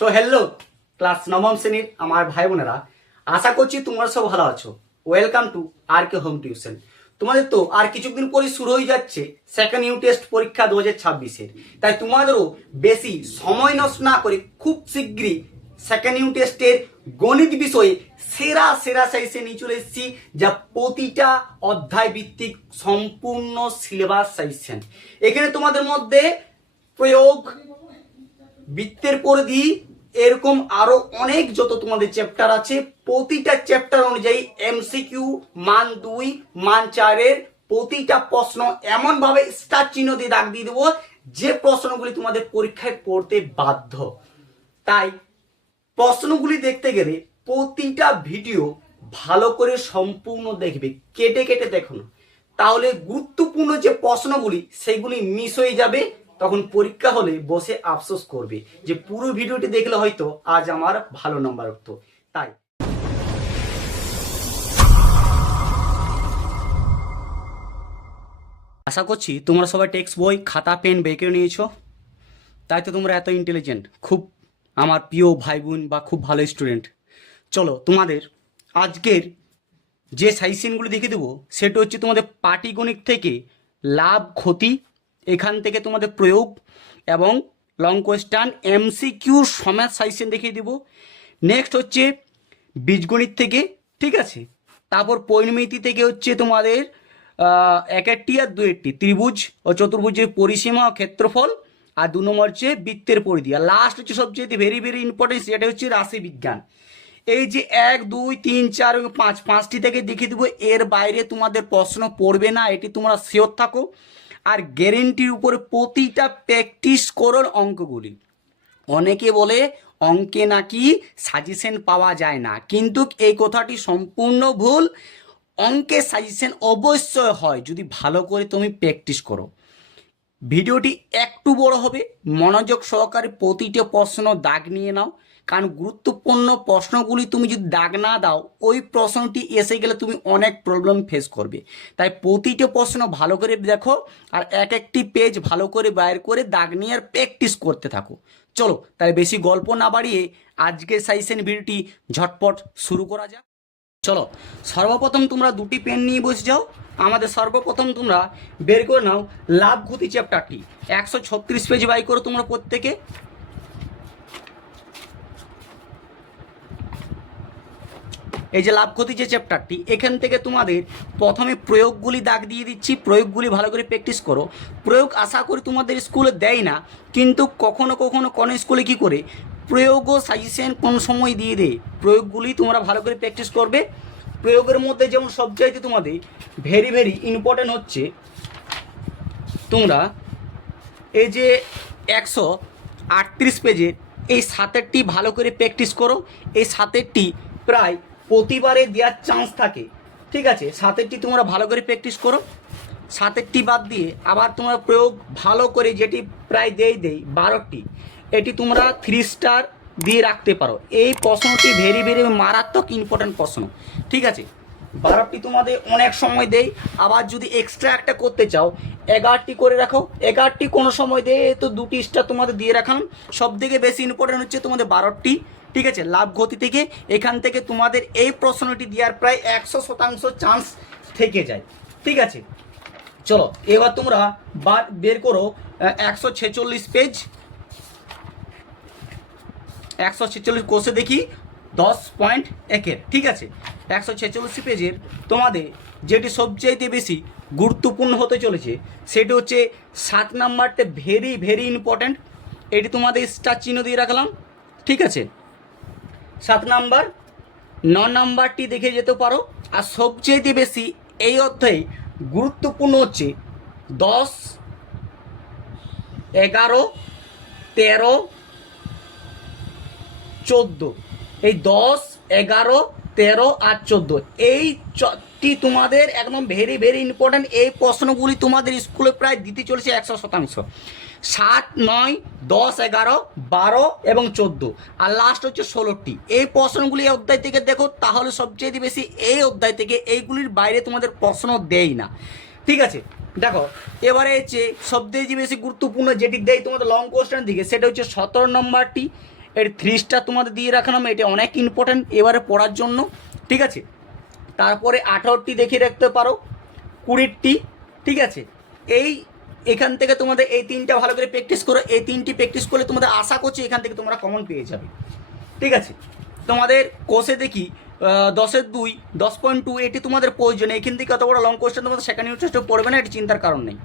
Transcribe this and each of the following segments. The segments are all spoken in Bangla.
সো হ্যালো ক্লাস নবম শ্রেণীর আমার ভাই বোনেরা, আশা করছি তোমরা সব ভালো আছো। Welcome to R K home tuition. তোমাদের তো আর কিছুদিন পরে শুরু হয়ে যাচ্ছে সেকেন্ড ইউনিট টেস্ট পরীক্ষা 2026-এর। তাই তোমাদেরও বেশি সময় নষ্ট না করে খুব শীঘ্রই সেকেন্ড ইউনিট টেস্টের গণিত বিষয়ে সেরা সেরা সাইজে নিয়ে চলে এসেছি, যা প্রতিটা অধ্যায় ভিত্তিক সম্পূর্ণ সিলেবাস সাইজেন। এখানে তোমাদের মধ্যে প্রয়োগ, বৃত্তের পরিধি, এরকম আরো অনেক যত তোমাদের চ্যাপ্টার আছে, প্রতিটা চ্যাপ্টার অনুযায়ী এমসিকিউ মান 2 মান 4-এর প্রতিটা প্রশ্ন এমন ভাবে স্টার চিহ্ন দিয়ে দাগ দিয়ে দেবো যে প্রশ্নগুলি তোমাদের পরীক্ষায় পড়তে বাধ্য। তাই প্রশ্নগুলি দেখতে গেলে প্রতিটা ভিডিও ভালো করে সম্পূর্ণ দেখবে, কেটে কেটে দেখো না, তাহলে গুরুত্বপূর্ণ যে প্রশ্নগুলি সেগুলি মিস হয়ে যাবে। তখন পরীক্ষা হলে বসে আফসোস করবে যে পুরো ভিডিওটি দেখলে হয়তো আজ আমার ভালো নম্বর হতো। তাই আশা করছি তোমরা সবাই টেক্সট বই, খাতা, পেন বের করে নিয়েছো। তাই তো তোমরা এত ইন্টেলিজেন্ট, খুব আমার প্রিয় ভাই বোন বা খুব ভালো স্টুডেন্ট। চলো তোমাদের আজকের যে সাইসিনগুলো দেখে দেবো সেটা হচ্ছে তোমাদের পাটিগণিত থেকে লাভ ক্ষতি, এখান থেকে তোমাদের প্রয়োগ এবং লং কোয়েশ্চান এমসিকিউ সমেত সাইসেন দেখিয়ে দেবো। নেক্সট হচ্ছে বীজগণিত থেকে, ঠিক আছে। তারপর পরিমিতি থেকে হচ্ছে তোমাদের একেরটি আর দুয়েরটি ত্রিভুজ ও চতুর্ভুজের পরিসীমা ও ক্ষেত্রফল, আর 2 নম্বর হচ্ছে বৃত্তের পরিধি, আর লাস্ট হচ্ছে সবচেয়ে ভেরি ভেরি ইম্পর্টেন্ট, সেটা হচ্ছে রাশি বিজ্ঞান। এই যে 1 2 3 4 এবং 5 পাঁচটি থেকে দেখিয়ে দেবো, এর বাইরে তোমাদের প্রশ্ন পড়বে না, এটি তোমরা শিওর থাকো। আর গ্যারেন্টির উপরে প্রতিটা প্র্যাকটিস করো অঙ্কগুলি। অনেকে বলে অঙ্কে নাকি সাজেশন পাওয়া যায় না, কিন্তু এই কথাটি সম্পূর্ণ ভুল। অঙ্কে সাজেশন অবশ্যই হয় যদি ভালো করে তুমি প্র্যাকটিস করো। ভিডিওটি একটু বড় হবে, মনোযোগ সহকারে প্রতিটা প্রশ্ন দাগ নিয়ে নাও, কারণ গুরুত্বপূর্ণ প্রশ্নগুলি তুমি যদি দাগ না দাও ওই প্রশ্নটি এসে গেলে তুমি অনেক প্রবলেম ফেস করবে। তাই প্রতিটা প্রশ্ন ভালো করে দেখো আর এক একটি পেজ ভালো করে বাইর করে দাগ নিয়ে আর প্র্যাকটিস করতে থাকো। চলো তাই বেশি গল্প না বাড়িয়ে আজকের সাইসেন ভিডিওটি ঝটপট শুরু করা যাক। চলো সর্বপ্রথম তোমরা দুটি পেন নিয়ে বসে যাও। আমাদের সর্বপ্রথম তোমরা বের করে নাও লাভ ক্ষতি চ্যাপ্টারটি, 136 পেজ বাই করো তোমরা প্রত্যেকে। এই যে লাভ ক্ষতি যে চ্যাপ্টারটি, এখান থেকে তোমাদের প্রথমে প্রয়োগগুলি দাগ দিয়ে দিচ্ছি, প্রয়োগগুলি ভালো করে প্র্যাকটিস করো। প্রয়োগ আশা করি তোমাদের স্কুলে দেয় না, কিন্তু কখনো কখনো কোনো স্কুলে কী করে প্রয়োগও সাজেশন কোন সময় দিয়ে দেয়। প্রয়োগগুলি তোমরা ভালো করে প্র্যাকটিস করবে। প্রয়োগের মধ্যে যেমন সবচাইতে তোমাদের ভেরি ভেরি ইম্পর্টেন্ট হচ্ছে তোমরা এই যে 138 পেজের এই 7টি ভালো করে প্র্যাকটিস করো। এই 7টি প্রায় প্রতিবারে দেওয়ার চান্স থাকে, ঠিক আছে। 7টি তোমরা ভালো করে প্র্যাকটিস করো। 7টি বাদ দিয়ে আবার তোমরা প্রয়োগ ভালো করে যেটি প্রায় দেই 12টি, এটি তোমরা 3 স্টার দিয়ে রাখতে পারো। এই প্রশ্নটি ভেরি ভেরি মারাত্মক ইম্পর্ট্যান্ট প্রশ্ন, ঠিক আছে। 12টি তোমাদের অনেক সময় দেই, আবার যদি এক্সট্রা একটা করতে চাও 11টি করে রাখো। 11টি কোনো সময় দেয় তো 2টি স্টার তোমাদের দিয়ে রাখলাম। সব থেকে বেশি ইম্পর্টেন্ট হচ্ছে তোমাদের 12টি, ঠিক আছে। লাভ ক্ষতি থেকে এখান থেকে তোমাদের এই প্রশ্নটি দেওয়ার প্রায় 100% চান্স থেকে যায়, ঠিক আছে। চলো এবার তোমরা বের করো 146 পেজ। 146 কোষে দেখি 10.1-এর, ঠিক আছে। 146 পেজের তোমাদের যেটি সবচেয়ে বেশি গুরুত্বপূর্ণ হতে চলেছে সেটি হচ্ছে 7 নাম্বারটা, ভেরি ভেরি ইম্পর্ট্যান্ট। এটি তোমাদের স্টার চিহ্ন দিয়ে রাখলাম, ঠিক আছে। 7 নাম্বার, 9 নাম্বারটি দেখে যেতে পারো। আর সবচেয়ে বেশি এই অধ্যায়ে গুরুত্বপূর্ণ হচ্ছে 10, 11, 13, 14। এই 10, 11, 13 আর 14 এইটি তোমাদের একদম ভেরি ভেরি ইম্পর্ট্যান্ট। এই প্রশ্নগুলি তোমাদের স্কুলে প্রায় দিতে চলেছে 100%। 7, 9, 10, 11, 12 এবং 14, আর লাস্ট হচ্ছে 16টি। এই প্রশ্নগুলি এই অধ্যায় থেকে দেখো, তাহলে সবচেয়ে বেশি এই অধ্যায় থেকে এইগুলির বাইরে তোমাদের প্রশ্ন দেয় না, ঠিক আছে। দেখো এবারে হচ্ছে সবচেয়ে বেশি গুরুত্বপূর্ণ যেটি দেয় তোমাদের লং কোশ্চেন দিকে, সেটা হচ্ছে 17 নম্বরটি। এর 3 স্টার তোমাদের দিয়ে রাখলাম, এটা অনেক ইম্পর্ট্যান্ট এবারে পড়ার জন্য, ঠিক আছে। তারপরে 18টি দেখিয়ে রাখতে পারো, 20টি, ঠিক আছে। এখান থেকে তোমাদের এই 3টা ভালো করে প্র্যাকটিস করো, এই 3টি প্র্যাকটিস করলে তোমাদের আশা করছি এখান থেকে তোমরা কমন পেয়ে যাবে, ঠিক আছে। তোমাদের কোষে দেখি 10-এর 2 10.2 এটি তোমাদের প্রয়োজন, এখান থেকে অত বড় লং কোশ্চেন তোমাদের সেকেন্ড ইউনিট টেস্টে পড়বে না, এটি চিন্তার কারণ নেই,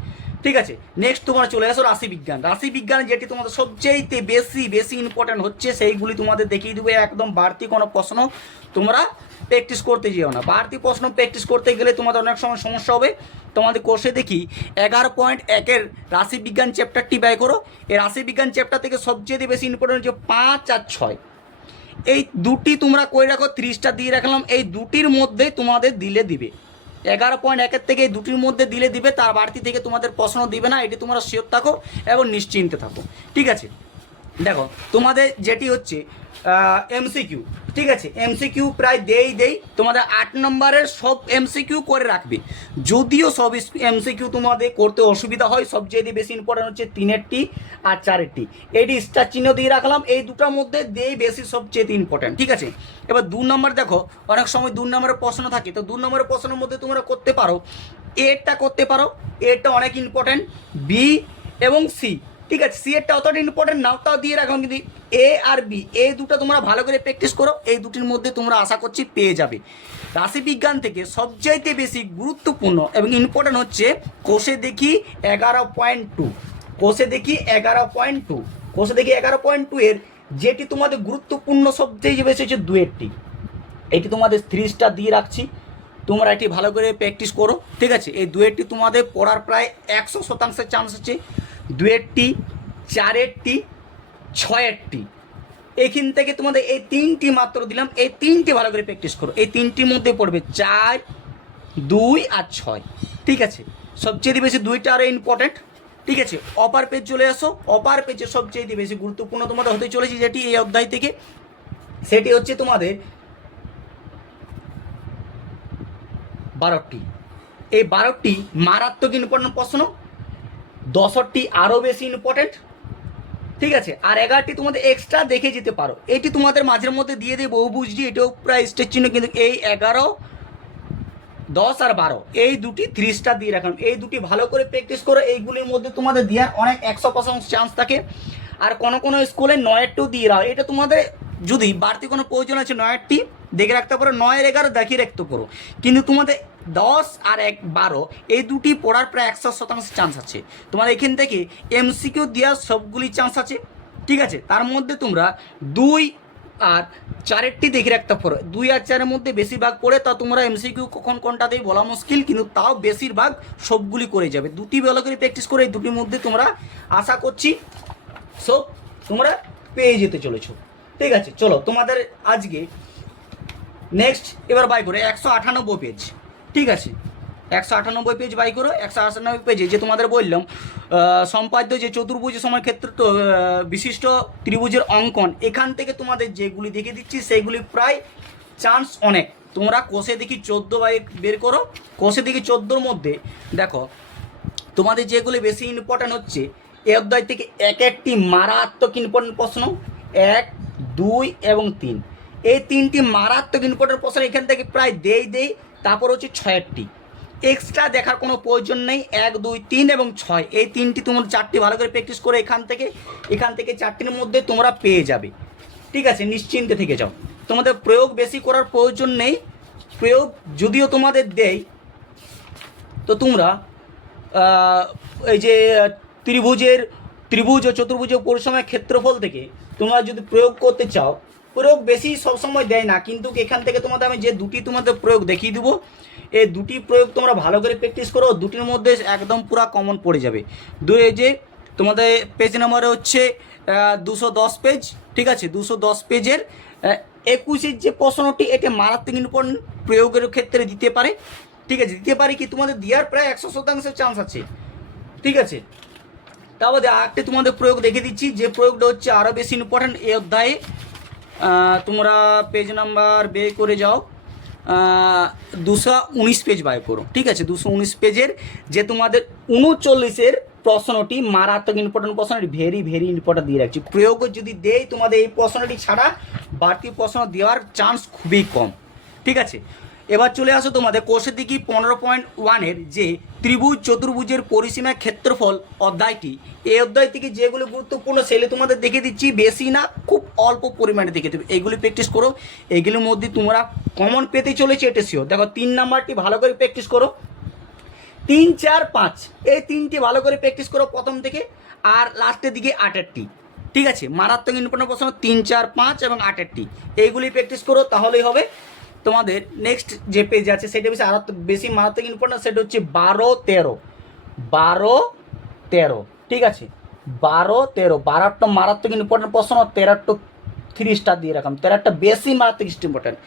ঠিক আছে। নেক্সট তোমরা চলে আসো রাশিবিজ্ঞান। রাশিবিজ্ঞান যেটি তোমাদের সবচেয়ে বেশি ইম্পর্ট্যান্ট হচ্ছে, সেইগুলি তোমাদের দেখিয়ে দেবে একদম। বাড়তি কোনো প্রশ্ন তোমরা প্র্যাকটিস করতে যেও না, বাড়তি প্রশ্ন প্র্যাকটিস করতে গেলে তোমাদের অনেক সময় সমস্যা হবে। তোমাদের কোর্সে দেখি 11.1-এর রাশিবিজ্ঞান চ্যাপ্টারটি ব্যয় করো। এই রাশিবিজ্ঞান চ্যাপ্টার থেকে সবচেয়ে বেশি ইম্পর্টেন্ট হচ্ছে 5 আর 6, এই দুটি তোমরা করে রাখো, 30টা দিয়ে রাখলাম, এই দুটির মধ্যে তোমাদের দিলে দিবে। 11.1-এর থেকে এই দুটির মধ্যে দিলে দিবে, তার বাড়তি থেকে তোমাদের প্রশ্ন দিবে না, এটি তোমরা শিওর থাকো এবং নিশ্চিন্তে থাকো, ঠিক আছে। দেখো তোমাদের যেটি হচ্ছে এমসিকিউ, ঠিক আছে, এমসিকিউ প্রায় দেই তোমাদের 8 নম্বরের সব এমসিকিউ করে রাখবে। যদিও সব এমসিকিউ তোমাদের করতে অসুবিধা হয়, সবচেয়ে বেশি ইম্পর্টেন্ট হচ্ছে 3-এরটি আর 4-এরটি, এটি স্টার চিহ্ন দিয়ে রাখলাম, এই দুটার মধ্যে বেশি সবচেয়ে ইম্পর্টেন্ট, ঠিক আছে। এবার 2 নম্বর দেখো, অনেক সময় 2 নম্বরের প্রশ্ন থাকে, তো 2 নম্বরের প্রশ্নের মধ্যে তোমরা করতে পারো, এরটা করতে পারো, এরটা অনেক ইম্পর্টেন্ট, বি এবং সি, ঠিক আছে। সি এরটা অতটা ইম্পর্টেন্ট নাও, তাও দিয়ে রাখলাম, কিন্তু এ আর বি এই দুটো তোমরা ভালো করে প্র্যাকটিস করো, এই দুটির মধ্যে তোমরা আশা করছি পেয়ে যাবে। রাশিবিজ্ঞান থেকে সবচাইতে বেশি গুরুত্বপূর্ণ এবং ইম্পর্টেন্ট হচ্ছে কোষে দেখি 11.2, কোষে দেখি 11.2, কোষে দেখি 11.2 এর যেটি তোমাদের গুরুত্বপূর্ণ সবচেয়ে বেশি হচ্ছে 2-এরটি, এটি তোমাদের 3 স্টার দিয়ে রাখছি, তোমরা এটি ভালো করে প্র্যাকটিস করো, ঠিক আছে। এই 2-এরটি তোমাদের পড়ার প্রায় 100% চান্স আছে, 2-এরটি, 4-এরটি, 6-এরটি, এখান থেকে তোমাদের এই 3টি মাত্র দিলাম, এই 3টি ভালো করে প্র্যাকটিস করো, এই 3টির মধ্যে পড়বে 4, 2 আর 6, ঠিক আছে। সবচেয়ে বেশি 2টা আরও ইম্পর্টেন্ট, ঠিক আছে। অপার পেজ চলে আসো, অপার পেজে সবচেয়ে বেশি গুরুত্বপূর্ণ তোমাদের হতে চলেছে যেটি এই অধ্যায় থেকে, সেটি হচ্ছে তোমাদের 12টি, এই 12টি মারাত্মক ইম্পর্টেন্ট প্রশ্ন, 10টি আরও বেশি ইম্পর্টেন্ট, ঠিক আছে। আর 11টি তোমাদের এক্সট্রা দেখে যেতে পারো, এটি তোমাদের মাঝের মধ্যে দিয়ে দেয় বহুভুজটি, এটাও প্রায় স্টেজ চিহ্ন, কিন্তু এই 11, 10 আর 12 এই দুটি 3 স্টার দিয়ে রাখলাম, এই দুটি ভালো করে প্র্যাকটিস করো, এইগুলির মধ্যে তোমাদের দেওয়ার অনেক 100% চান্স থাকে। আর কোনো স্কুলে 9-এরটিও দিয়ে রাখো, এটা তোমাদের যদি বাড়তি কোনো প্রয়োজন আছে 9-এরটি দেখে রাখতে পারো, 9 আর 11 দেখিয়ে রাখতে পারো, কিন্তু তোমাদের 10 আর 12 এই দুটি পড়ার প্রায় 100% চান্স আছে। তোমাদের এখান থেকে এমসিকিউ দেওয়ার সবগুলি চান্স আছে, ঠিক আছে। তার মধ্যে তোমরা 2 আর 4-এরটি দেখে রাখতে পারো, 2 আর 4-এর মধ্যে বেশিরভাগ পড়ে, তা তোমরা এমসিকিউ কখন কোনটা দেই বলা মুশকিল, কিন্তু তাও বেশিরভাগ সবগুলি করে যাবে। দুটি ভালো করে প্র্যাকটিস করে এই দুটির মধ্যে তোমরা আশা করছি সব তোমরা পেয়ে যেতে চলেছো, ঠিক আছে। চলো তোমাদের আজকে নেক্সট এবার বাই করে 198 পেজ, ঠিক আছে, 198 পেজ বাই করো। 198 পেজে যে তোমাদের বললাম সম্পাদ্য যে চতুর্ভুজ সময় ক্ষেত্র তো বিশিষ্ট ত্রিভুজের অঙ্কন, এখান থেকে তোমাদের যেগুলি দেখে দিচ্ছি সেইগুলি প্রায় চান্স অনেক। তোমরা কোষে দেখি 14 বাই বের করো, কোষে দেখি 14-র মধ্যে দেখো তোমাদের যেগুলি বেশি ইম্পর্ট্যান্ট হচ্ছে এই অধ্যায় থেকে 1-1টি মারাত্মক ইম্পর্টেন্ট প্রশ্ন, 1, 2 এবং 3, এই 3টি মারাত্মক ইম্পর্টেন্ট প্রশ্ন এখান থেকে প্রায় দেই। তারপর হচ্ছে 6-এরটি, এক্সট্রা দেখার কোনো প্রয়োজন নেই, 1, 2, 3 এবং 6 এই 3টি তোমরা 4টি ভালো করে প্র্যাকটিস করে এখান থেকে 4টির মধ্যে তোমরা পেয়ে যাবে, ঠিক আছে, নিশ্চিন্তে থেকে যাও। তোমাদের প্রয়োগ বেশি করার প্রয়োজন নেই, প্রয়োগ যদিও তোমাদের দেয়, তো তোমরা এই যে ত্রিভুজ ও চতুর্ভুজের পরিসীমার ক্ষেত্রফল থেকে তোমরা যদি প্রয়োগ করতে চাও, প্রয়োগ বেশি সবসময় দেয় না, কিন্তু এখান থেকে তোমাদের আমি যে দুটি তোমাদের প্রয়োগ দেখিয়ে দেবো, এই দুটি প্রয়োগ তোমরা ভালো করে প্র্যাকটিস করো, দুটির মধ্যে একদম পুরা কমন পড়ে যাবে। এই যে তোমাদের পেজ নাম্বারে হচ্ছে 210 পেজ, ঠিক আছে, 210 পেজের 21-এর যে প্রশ্নটি, এটা মারাত্মক ইম্পর্টেন্ট, প্রয়োগের ক্ষেত্রে দিতে পারে, ঠিক আছে, দিতে পারে কি তোমাদের দেওয়ার প্রায় 100% চান্স আছে, ঠিক আছে। তারপরে আরেকটি তোমাদের প্রয়োগ দেখে দিচ্ছি, যে প্রয়োগটা হচ্ছে আরও বেশি ইম্পর্টেন্ট এই অধ্যায়ে। তোমরা পেজ নাম্বার বের করে যাও, 219 পেজ বার করো। ঠিক আছে, 219 পেজের যে তোমাদের 39-এর প্রশ্নটি মারাত্মক ইম্পর্টেন্ট প্রশ্নটি ভেরি ভেরি ইম্পর্টেন্ট দিয়ে রাখছি। প্রয়োগ যদি দেয় তোমাদের এই প্রশ্নটি ছাড়া বাড়তি প্রশ্ন দেওয়ার চান্স খুবই কম। ঠিক আছে, এবার চলে আসো তোমাদের কোষের দিকে 15.1-এর যে ত্রিভুজ চতুর্ভুজের পরিসীমা ক্ষেত্রফল অধ্যায়টি, এই অধ্যায় থেকে যেগুলো গুরুত্বপূর্ণ সেগুলো তোমাদের দেখে দিচ্ছি, বেশি না খুব অল্প পরিমাণে দেখে দেবে। এইগুলি প্র্যাকটিস করো, এগুলোর মধ্যে তোমরা কমন পেতে চলেছে এটা শিওর। দেখো 3 নাম্বারটি ভালো করে প্র্যাকটিস করো, 3, 4, 5 এই তিনটি ভালো করে প্র্যাকটিস করো প্রথম থেকে, আর লাস্টের দিকে 8-এরটি। ঠিক আছে, মারাত্মক ইম্পর্টেন্ট প্রশ্ন 3, 4, 5 এবং 8-এরটি এইগুলি প্র্যাকটিস করো, তাহলেই হবে। তোমাদের নেক্সট যে পেজ আছে সেটা বেশি আরও বেশি মারাত্মক ইম্পর্টেন্ট, সেটা হচ্ছে 12, 13 12, 13। ঠিক আছে, 12, 13 12টা মারাত্মক ইম্পর্টেন্ট প্রশ্ন, 13টা 3 স্টার দিয়ে রাখলাম, 13টা বেশি মারাত্মক ইম্পর্টেন্ট,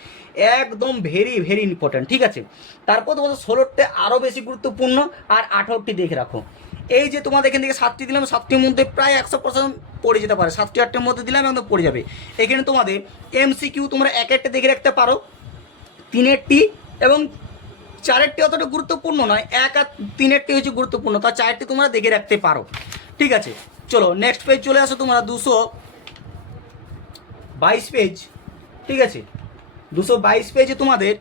একদম ভেরি ভেরি ইম্পর্টেন্ট। ঠিক আছে, তারপর তোমাদের 16টা আরও বেশি গুরুত্বপূর্ণ, আর 18টি দেখে রাখো। এই যে তোমাদের এখান থেকে 7টি দিলাম, 7টির মধ্যে প্রায় 100% পড়ে যেতে পারে, 7টি 8টির মধ্যে দিলাম একদম পড়ে যাবে। এখানে তোমাদের MCQ তোমরা 1-1টা দেখে রাখতে পারো, 3-এরটি এবং 4-এরটি অতটা গুরুত্বপূর্ণ নয়, 1 আর 3-এরটি হচ্ছে গুরুত্বপূর্ণ, তা 4-টি তোমরা দেখে রাখতে পারো। ঠিক আছে, চলো নেক্সট পেজ চলে আসো তোমরা 222 পেজ। ঠিক আছে, 222 পেজে তোমাদের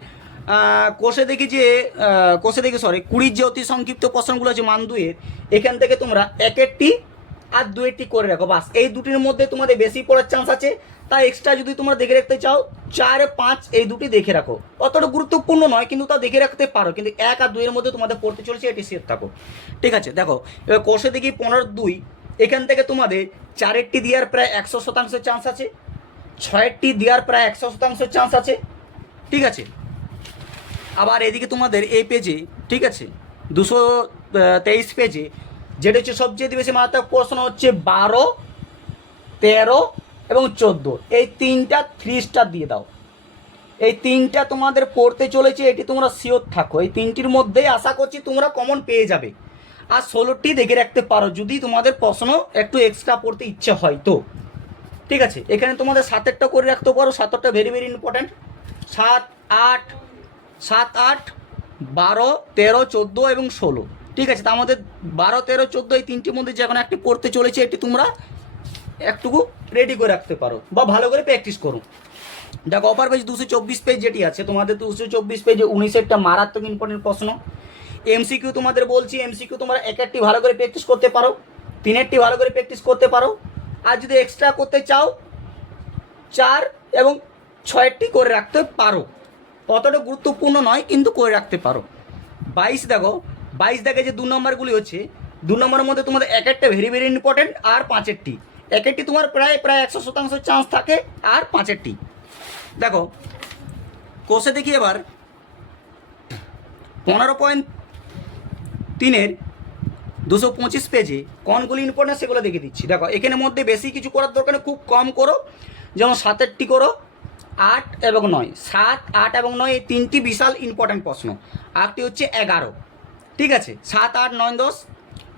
কোষে দেখি 20 যে অতি সংক্ষিপ্ত প্রশ্নগুলো আছে মান 2-এর, এখান থেকে তোমরা 1-এরটি আর 2-এরটি করে রাখো, বাস এই দুটির মধ্যে তোমাদের বেশি পড়ার চান্স আছে। তাই এক্সট্রা যদি তোমরা দেখে রাখতে চাও 4, 5 এই দুটি দেখে রাখো, অতটা গুরুত্বপূর্ণ নয় কিন্তু তা দেখে রাখতে পারো, কিন্তু 1 আর 2-এর মধ্যে তোমাদের পড়তে চলেছে, এটি শিওর থাকো। ঠিক আছে, দেখো এবার কোষে দেখি 15-2, এখান থেকে তোমাদের 4-এরটি দেওয়ার প্রায় 100% চান্স আছে, 6-এরটি দেওয়ার প্রায় 100% চান্স আছে। ঠিক আছে, আবার এদিকে তোমাদের এই পেজে, ঠিক আছে 223 পেজে যেটা হচ্ছে সবচেয়ে বেশি মারাত্মক প্রশ্ন হচ্ছে 12, 13 এবং 14, এই 3টা 3 স্টার দিয়ে দাও। এই 3টা তোমাদের পড়তে চলেছে, এটি তোমরা শিওর থাকো, এই 3টির মধ্যেই আশা করছি তোমরা কমন পেয়ে যাবে। আর 16টি দেখে রাখতে পারো যদি তোমাদের প্রশ্ন একটু এক্সট্রা পড়তে ইচ্ছে হয় তো। ঠিক আছে, এখানে তোমাদের 7-এরটা করে রাখতে পারো, 7-টা ভেরি ভেরি ইম্পর্ট্যান্ট, 7, 8, 12, 13, 14 এবং 16। ঠিক আছে, তার মধ্যে 12, 13, 14 এই 3টির মধ্যে যে কোনো একটি পড়তে চলেছে, এটি তোমরা একটুকু রেডি করে রাখতে পারো বা ভালো করে প্র্যাকটিস করো। দেখো অপার পেজ 224 পেজ যেটি আছে তোমাদের, 224 পেজে 19-এরটা মারাত্মক ইম্পর্টেন্ট প্রশ্ন। MCQ তোমাদের বলছি, MCQ তোমরা 1-1টি ভালো করে প্র্যাকটিস করতে পারো, 3-এরটি ভালো করে প্র্যাকটিস করতে পারো, আর যদি এক্সট্রা করতে চাও 4 এবং 6-এরটি করে রাখতে পারো, অতটা গুরুত্বপূর্ণ নয় কিন্তু করে রাখতে পারো। 22 দেখো, 22 দেখে যে 2 নম্বরগুলি হচ্ছে, 2 নম্বরের মধ্যে তোমাদের 1-1টা ভেরি ভেরি ইম্পর্টেন্ট, আর 5-এরটি 1-1টি তোমার প্রায় 100% চান্স থাকে, আর 5-এরটি। দেখো কোষে দেখি এবার 15.3-এর 225 পেজে কোনগুলি ইম্পর্টেন্ট সেগুলো দেখে দিচ্ছি। দেখো এখানের মধ্যে বেশি কিছু করার দরকার নেই, খুব কম করো, যেমন 7-এরটি করো, 8 এবং 9, 7, 8 এবং 9 এই 3টি বিশাল ইম্পর্ট্যান্ট প্রশ্ন। আরটি হচ্ছে 11। ঠিক আছে, 7, 8, 9, 10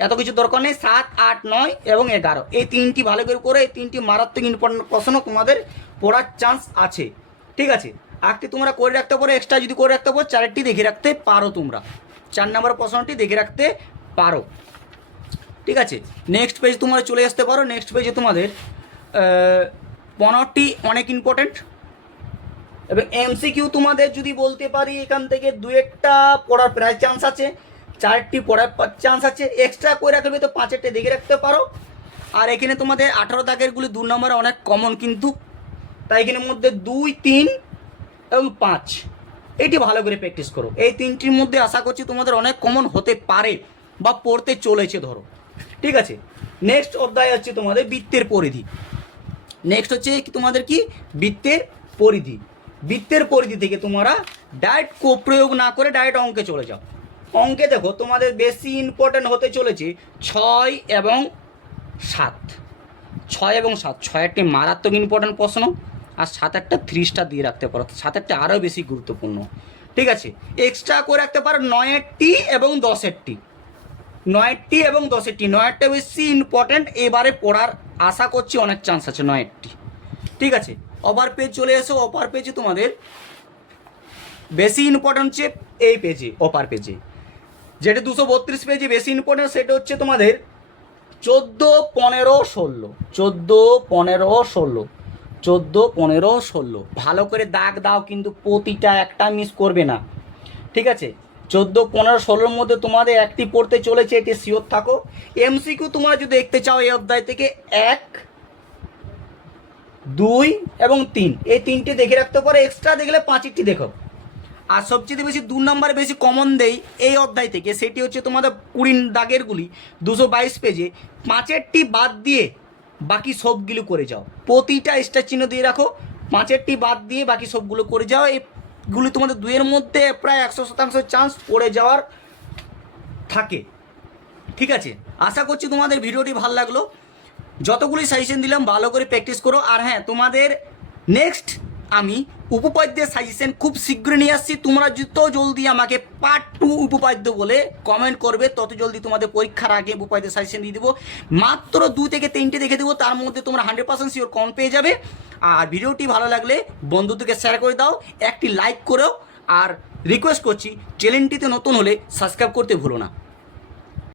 এত কিছু দরকার নেই, 7, 8, 9 এবং 11 এই 3টি ভালো করে এই 3টি মারাত্মক ইম্পর্ট্যান্ট প্রশ্ন তোমাদের পড়ার চান্স আছে। ঠিক আছে, আরটি তোমরা করে রাখতে পারো, এক্সট্রা যদি করে রাখতে পারো 4-এরটি দেখে রাখতে পারো, তোমরা 4 নম্বর প্রশ্নটি দেখে রাখতে পারো। ঠিক আছে, নেক্সট পেজ তোমরা চলে আসতে পারো। নেক্সট পেজে তোমাদের 15টি অনেক ইম্পর্টেন্ট, এবং MCQ তোমাদের যদি বলতে পারি এখান থেকে 2-একটা পড়ার প্রায় চান্স আছে, 4টি পড়ার চান্স আছে, এক্সট্রা করে রাখবে তো 5-এরটা দেখে রাখতে পারো। আর এখানে তোমাদের 18 দাগেরগুলি 2 নম্বরে অনেক কমন কিন্তু, তাই এখানের মধ্যে 2, 3 এবং 5 এটি ভালো করে প্র্যাকটিস করো। এই 3টির মধ্যে আশা করছি তোমাদের অনেক কমন হতে পারে বা পড়তে চলেছে ধরো। ঠিক আছে, নেক্সট অধ্যায় হচ্ছে তোমাদের বৃত্তের পরিধি। নেক্সট হচ্ছে তোমাদের কি বৃত্তের পরিধি। বৃত্তের পরিধি থেকে তোমরা ডাইরেক্ট প্রয়োগ না করে ডাইরেক্ট অঙ্কে চলে যাও। অঙ্কে দেখো তোমাদের বেশি ইম্পর্টেন্ট হতে চলেছে 6 এবং 7। 6 এবং 7, 6-এরটি মারাত্মক ইম্পর্টেন্ট প্রশ্ন, আর 7-একটা 3 স্টার দিয়ে রাখতে পারো, 7-একটা আরও বেশি গুরুত্বপূর্ণ। ঠিক আছে, এক্সট্রা করে রাখতে পারো 9-এরটি এবং 10-এরটি, 9-এরটি এবং 10-এরটি, 9-এরটা বেশি ইম্পর্টেন্ট, এবারে পড়ার আশা করছি অনেক চান্স আছে 9-এরটি। ঠিক আছে, অপার পেজ চলে এসো। অপার পেজে তোমাদের বেশি ইম্পর্টেন্ট হচ্ছে এই পেজে, অপার পেজে। যেটা 232 পেজে বেশি ইম্পর্টেন্ট, সেটা হচ্ছে তোমাদের 14, 15, 16, 14, 15, 16, 14, 15, 16। ভালো করে দাগ দাও, কিন্তু প্রতিটা একটা মিস করবে না, ঠিক আছে? 14, 15, 16-র মধ্যে তোমাদের একটি পড়তে চলেছে, এটি শিওর থাকো। এমসিকিউ তোমরা যদি দেখতে চাও এই অধ্যায় থেকে 1, 2 এবং 3, এই 3টে দেখে রাখতে পারো। এক্সট্রা দেখলে 5টি দেখো। আর সবচেয়ে বেশি 2 নম্বরে বেশি কমন দেই এই অধ্যায় থেকে, সেটি হচ্ছে তোমাদের 20 দাগেরগুলি 222 পেজে 5টি বাদ দিয়ে বাকি সবগুলো করে যাও। প্রতিটা স্টার চিহ্ন দিয়ে রাখো, 5টি বাদ দিয়ে বাকি সবগুলো করে যাও। এইগুলি তোমাদের 2-এর মধ্যে প্রায় 100% চান্স পড়ে যাওয়ার থাকে, ঠিক আছে? আশা করছি তোমাদের ভিডিওটি ভালো লাগলো। যতগুলি সাজেশন দিলাম ভালো করে প্র্যাকটিস করো। আর হ্যাঁ, তোমাদের নেক্সট আমি উপপাদ্যের সাজেশন খুব শীঘ্রই নিয়ে আসছি। তোমরা যত জলদি আমাকে পার্ট 2 উপপাদ্য বলে কমেন্ট করবে, তত জলদি তোমাদের পরীক্ষার আগে উপপাদ্যের সাজেশন দিয়ে দেবো। মাত্র 2 থেকে 3টে দেখে দেবো, তার মধ্যে তোমরা 100% শিওর কম পেয়ে যাবে। আর ভিডিওটি ভালো লাগলে বন্ধুদেরকে শেয়ার করে দাও, একটি লাইক করো। আর রিকোয়েস্ট করছি, চ্যানেলটিতে নতুন হলে সাবস্ক্রাইব করতে ভুলো না।